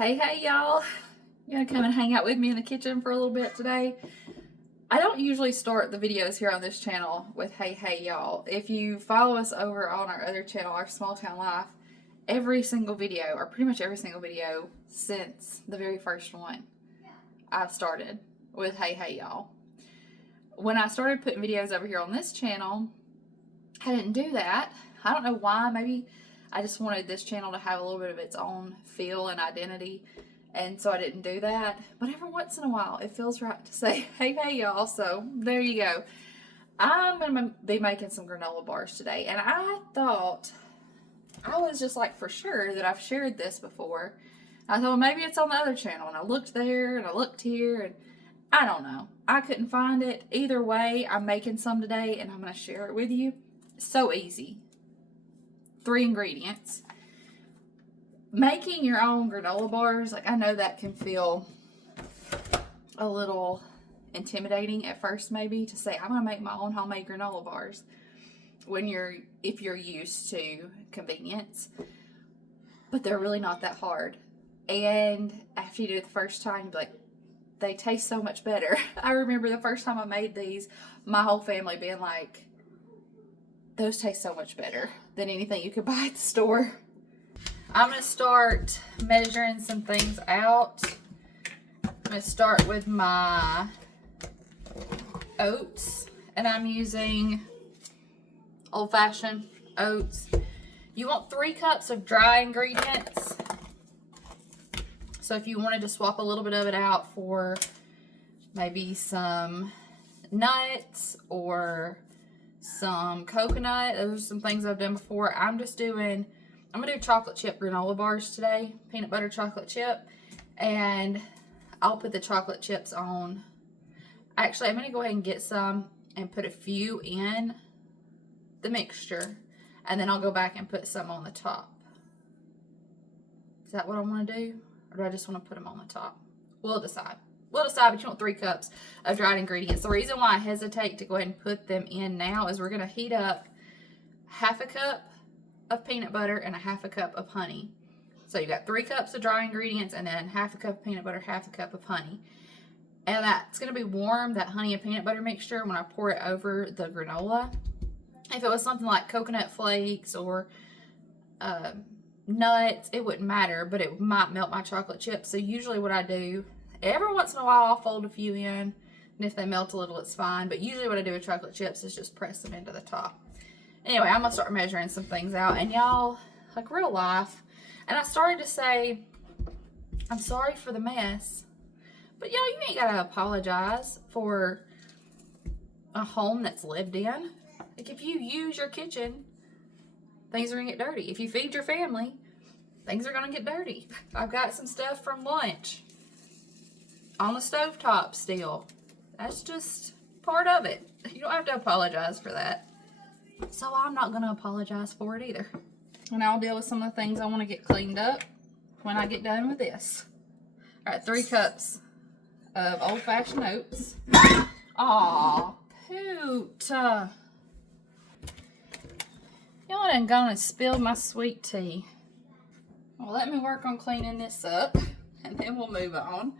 Hey y'all. You gonna come and hang out with me in the kitchen for a little bit today? I don't usually start the videos here on this channel with hey y'all. If you follow us over on our other channel, our Small Town Life, every single video, or pretty much every single video since the very first one, I've started with hey y'all. When I started putting videos over here on this channel, I didn't do that. I don't know why. Maybe I just wanted this channel to have a little bit of its own feel and identity, and so I didn't do that. But every once in a while, it feels right to say, hey y'all, so there you go. I'm going to be making some granola bars today, and I thought, I was just like for sure that I've shared this before. I thought, well, maybe it's on the other channel, and I looked there, and I looked here, and I don't know. I couldn't find it. Either way, I'm making some today, and I'm going to share it with you. So easy. 3 ingredients. Making your own granola bars, like I know that can feel a little intimidating at first, maybe, to say I'm gonna make my own homemade granola bars if you're used to convenience. But they're really not that hard. And after you do it the first time, you'll be like, they taste so much better. I remember the first time I made these, my whole family being like, those taste so much better than anything you could buy at the store. I'm going to start measuring some things out. I'm going to start with my oats, and I'm using old-fashioned oats. You want 3 cups of dry ingredients. So if you wanted to swap a little bit of it out for maybe some nuts or some coconut, those are some things I've done before. I'm gonna do chocolate chip granola bars today, peanut butter chocolate chip, and I'll put the chocolate chips on. Actually, I'm gonna go ahead and get some and put a few in the mixture, and then I'll go back and put some on the top. Is that what I want to do, or do I just want to put them on the top? We'll decide, but you want 3 cups of dried ingredients. The reason why I hesitate to go ahead and put them in now is we're going to heat up 1/2 cup of peanut butter and 1/2 cup of honey. So you got 3 cups of dry ingredients and then 1/2 cup of peanut butter, 1/2 cup of honey. And that's going to be warm, that honey and peanut butter mixture, when I pour it over the granola. If it was something like coconut flakes or nuts, it wouldn't matter, but it might melt my chocolate chips. So usually what I do, every once in a while, I'll fold a few in, and if they melt a little, it's fine. But usually what I do with chocolate chips is just press them into the top. Anyway, I'm going to start measuring some things out. And y'all, like real life, and I started to say, I'm sorry for the mess. But y'all, you ain't got to apologize for a home that's lived in. Like if you use your kitchen, things are going to get dirty. If you feed your family, things are going to get dirty. I've got some stuff from lunch on the stovetop still. That's just part of it. You don't have to apologize for that. So I'm not going to apologize for it either. And I'll deal with some of the things I want to get cleaned up when I get done with this. All right, 3 cups of old-fashioned oats. Aw, poot. Y'all done gone and spilled my sweet tea. Well, let me work on cleaning this up, and then we'll move on.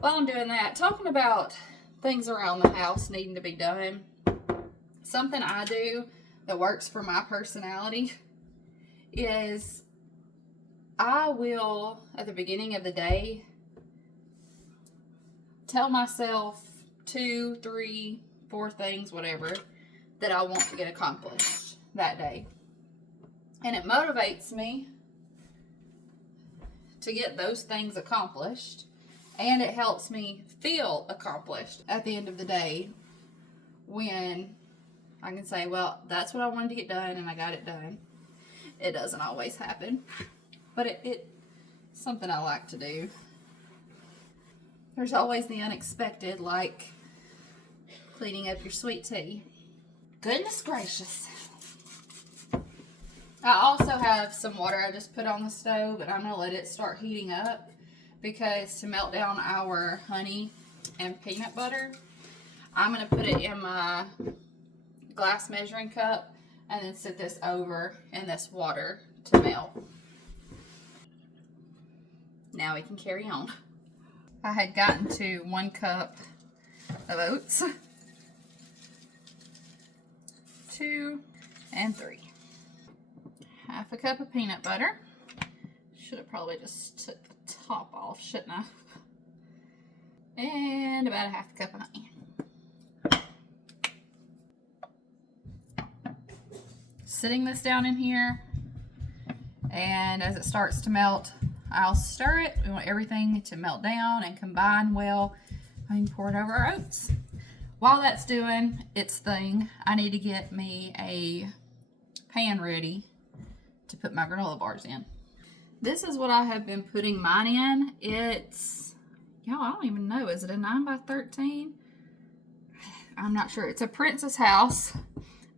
While I'm doing that, talking about things around the house needing to be done, something I do that works for my personality is I will, at the beginning of the day, tell myself 2, 3, 4 things, whatever, that I want to get accomplished that day. And it motivates me to get those things accomplished. And it helps me feel accomplished at the end of the day when I can say, well, that's what I wanted to get done and I got it done. It doesn't always happen, but it's something I like to do. There's always the unexpected, like cleaning up your sweet tea. Goodness gracious. I also have some water I just put on the stove, and I'm going to let it start heating up. Because to melt down our honey and peanut butter, I'm going to put it in my glass measuring cup and then set this over in this water to melt. Now we can carry on. I had gotten to 1 cup of oats, 2 and 3. Half a cup of peanut butter. Should have probably just took the top off, shouldn't I? And about a half a cup of honey. Sitting this down in here, and as it starts to melt, I'll stir it. We want everything to melt down and combine well. I can pour it over our oats. While that's doing its thing, I need to get me a pan ready to put my granola bars in. This is what I have been putting mine in. It's, y'all, I don't even know. Is it a 9 by 13? I'm not sure. It's a Princess House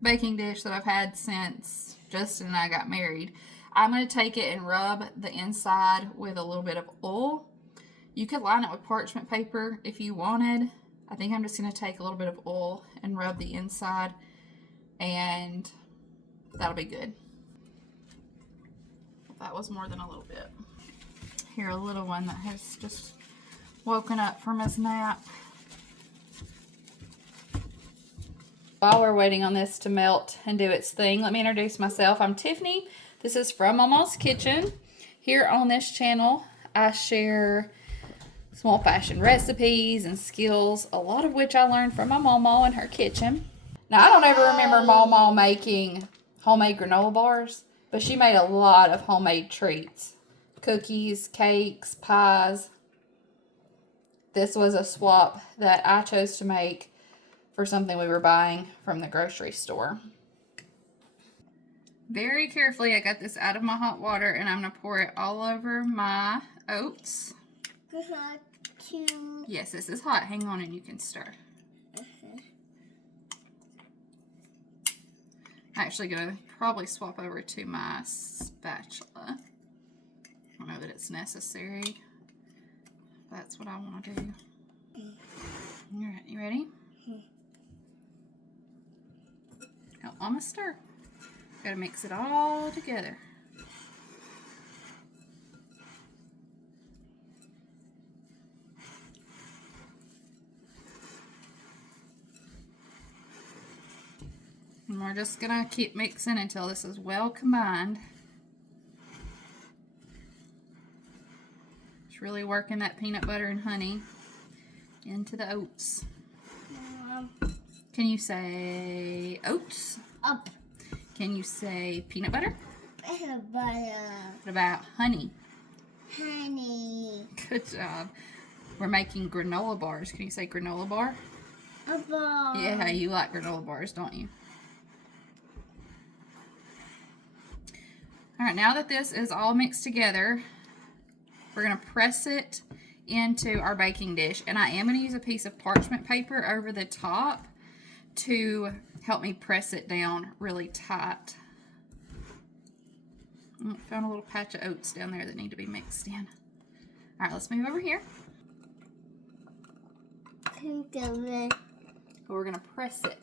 baking dish that I've had since Justin and I got married. I'm going to take it and rub the inside with a little bit of oil. You could line it with parchment paper if you wanted. I think I'm just going to take a little bit of oil and rub the inside, and that'll be good. That was more than a little bit. Here, a little one that has just woken up from his nap. While we're waiting on this to melt and do its thing, let me introduce myself. I'm Tiffany. This is from Mamaw's Kitchen. Here on this channel, I share small fashion recipes and skills, a lot of which I learned from my Mamaw in her kitchen. Now, I don't ever remember Mamaw making homemade granola bars, but she made a lot of homemade treats. Cookies, cakes, pies. This was a swap that I chose to make for something we were buying from the grocery store. Very carefully, I got this out of my hot water, and I'm going to pour it all over my oats. Yes, this is hot. Hang on and you can stir. I'm actually going to probably swap over to my spatula. I don't know that it's necessary. That's what I want to do. All right, you ready? Now, I'm going to stir. Got to mix it all together. And we're just going to keep mixing until this is well combined. Just really working that peanut butter and honey into the oats. Can you say oats? Up. Can you say peanut butter? Peanut butter. What about honey? Honey. Good job. We're making granola bars. Can you say granola bar? A bar. Yeah, you like granola bars, don't you? All right, now that this is all mixed together, we're going to press it into our baking dish. And I am going to use a piece of parchment paper over the top to help me press it down really tight. I found a little patch of oats down there that need to be mixed in. All right, let's move over here. We're going to press it.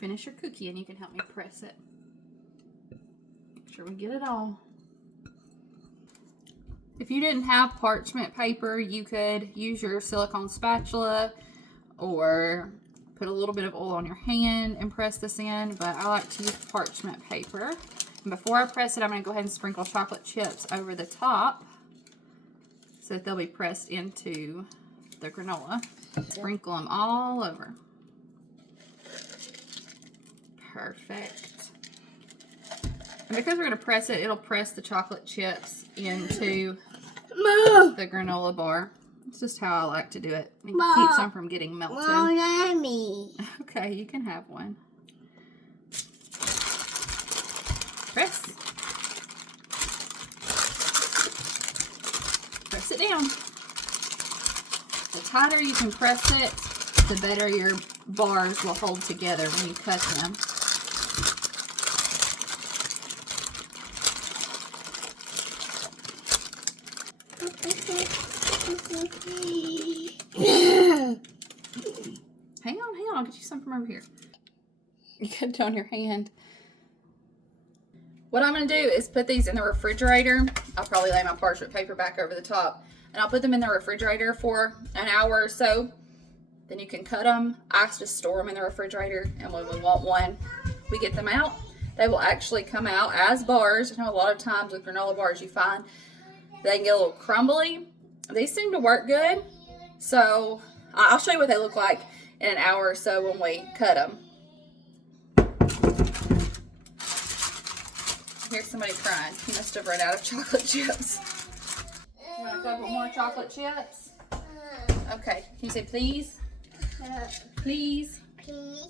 Finish your cookie and you can help me press it. Make sure we get it all. If you didn't have parchment paper, you could use your silicone spatula or put a little bit of oil on your hand and press this in, but I like to use parchment paper. And before I press it, I'm going to go ahead and sprinkle chocolate chips over the top so that they'll be pressed into the granola. Sprinkle them all over. Perfect. And because we're going to press it, it'll press the chocolate chips into the granola bar. It's just how I like to do it. It keeps them from getting melted. Okay, you can have one. Press. Press it down. The tighter you can press it, the better your bars will hold together when you cut them. Hang on, I'll get you some from over here. You cut it on your hand. What I'm going to do is put these in the refrigerator. I'll probably lay my parchment paper back over the top. And I'll put them in the refrigerator for an hour or so. Then you can cut them. I just store them in the refrigerator. And when we want one, we get them out. They will actually come out as bars. I know a lot of times with granola bars you find they can get a little crumbly. These seem to work good. So I'll show you what they look like in an hour or so when we cut them. Here's somebody crying. He must have run out of chocolate chips. You want a couple more chocolate chips? Okay. Can you say please? Please? Please.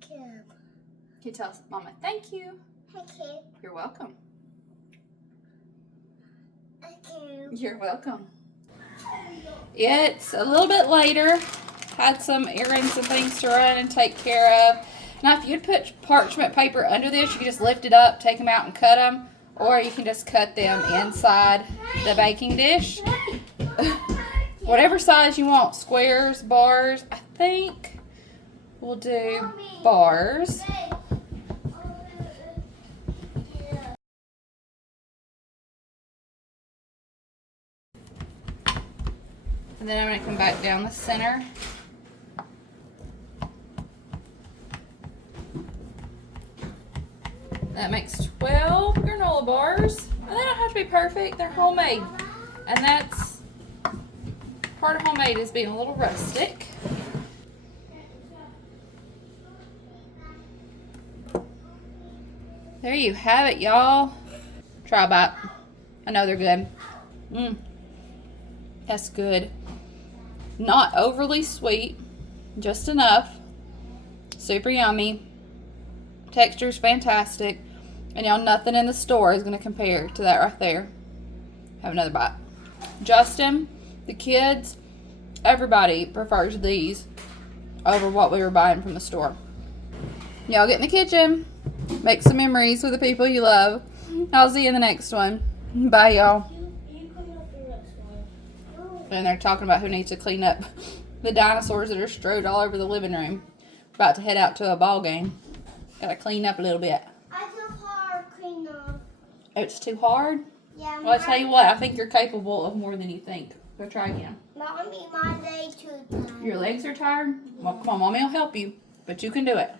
Can you tell Mama thank you? Thank you. You're welcome. Thank you. You're welcome. It's a little bit later. Had some errands and things to run and take care of. Now, if you'd put parchment paper under this, you can just lift it up, take them out, and cut them. Or you can just cut them inside the baking dish. Whatever size you want. Squares, bars. I think we'll do bars. And then I'm going to come back down the center. That makes 12 granola bars. And they don't have to be perfect. They're homemade. And that's part of homemade is being a little rustic. There you have it, y'all. Try a bite. I know they're good. That's good. Not overly sweet. Just enough. Super yummy. Texture's fantastic. And y'all, nothing in the store is going to compare to that right there. Have another bite. Justin, the kids, everybody prefers these over what we were buying from the store. Y'all get in the kitchen. Make some memories with the people you love. I'll see you in the next one. Bye, y'all. And they're talking about who needs to clean up the dinosaurs that are strewed all over the living room. About to head out to a ball game. Gotta clean up a little bit. I too hard clean up. It's too hard? Yeah. Well, I tell you what, I think you're capable of more than you think. Go try again. Mommy, my leg too tired. Your legs are tired? Well, come on, Mommy will help you. But you can do it.